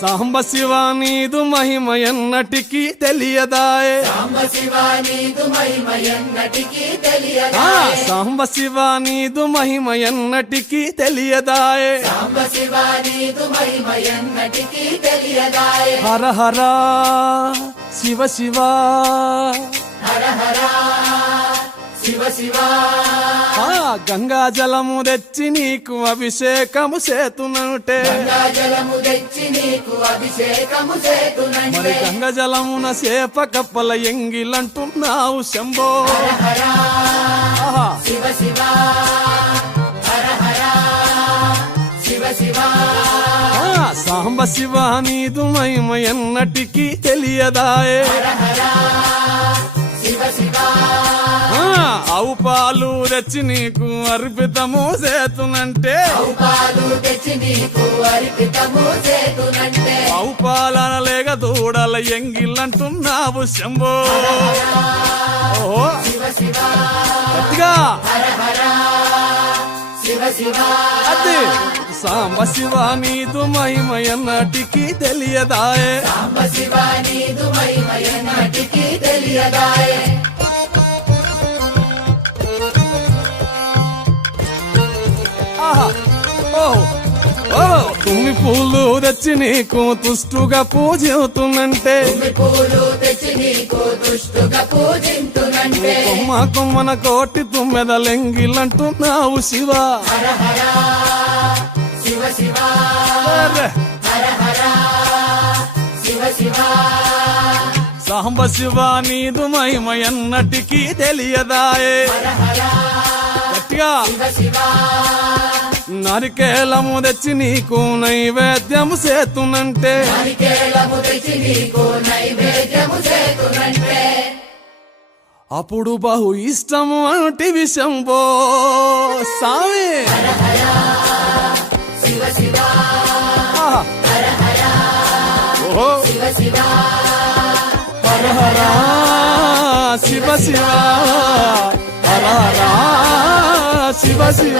సాంబ శివ నీదు మహిమ ఎన్నటికీ తెలియదాయే సాంబ శివ నీదు మహిమ ఎన్నటికీ తెలియదాయే సాంబ శివ నీదు మహిమ ఎన్నటికీ తెలియదాయే సాంబ శివ నీదు మహిమ ఎన్నటికీ తెలియదాయే హర హర శివ శివ హర హర శివ శివ గంగా జలము తెచ్చి నీకు అభిషేకము చేతునంటే గంగా జలము తెచ్చి నీకు అభిషేకము మరి చేతునంటే గంగ జలమున చేప కప్పల ఎంగిలంటున్నావు శంభో హర ఆహా. శివ శివ హర హర శివ శివ సాంబ శివ నీదు మహిమ ఎన్నటికీ తెలియదాయే హర హర శివ శివ ఆవు పాలు తెచ్చి నీకు అర్పితము చేతునంటే పాలు తెచ్చి నీకు అర్పితము చేతునంటే ఆవు పాలన లేక దూడల ఎంగిలంటున్నావు శంభో ఓహో శివ శివ గట్టిగా హర హర శివ శివ అది సాంబ శివ నీదు మహిమ ఎన్నటికీ తెలియదాయే సాంబ శివ నీదు మహిమ ఎన్నటికీ తెలియదాయే ఆహా ఓ ఓ తుమ్మి పూలు తెచ్చి నీకు తుష్టుగా పూజవుతున్నంటే పూలు తెచ్చి నీకు దుష్టుగా పూజింతునంటే కొమ్మ కొమ్మన కోటి తుమ్మెదలెంగిలంటున్నావు శివ హర హర శివ శివ అరే. హర హర శివ శివ సాంబ శివ నీదు మహిమ ఎన్నటికీ తెలియదాయే హర హర గట్టిగా శివ శివ నరికేలము తెచ్చి నీకు నైవేద్యము చేతునంటే నారికేళము తెచ్చి నీకు నైవేద్యము చేతునంటే అప్పుడు బహు ఇష్టము అంటివి శంభో సామి శివ శివ ఆహా. హర హర ఓహో శివ శివ హర హర శివ శివ హర హర శివ శివ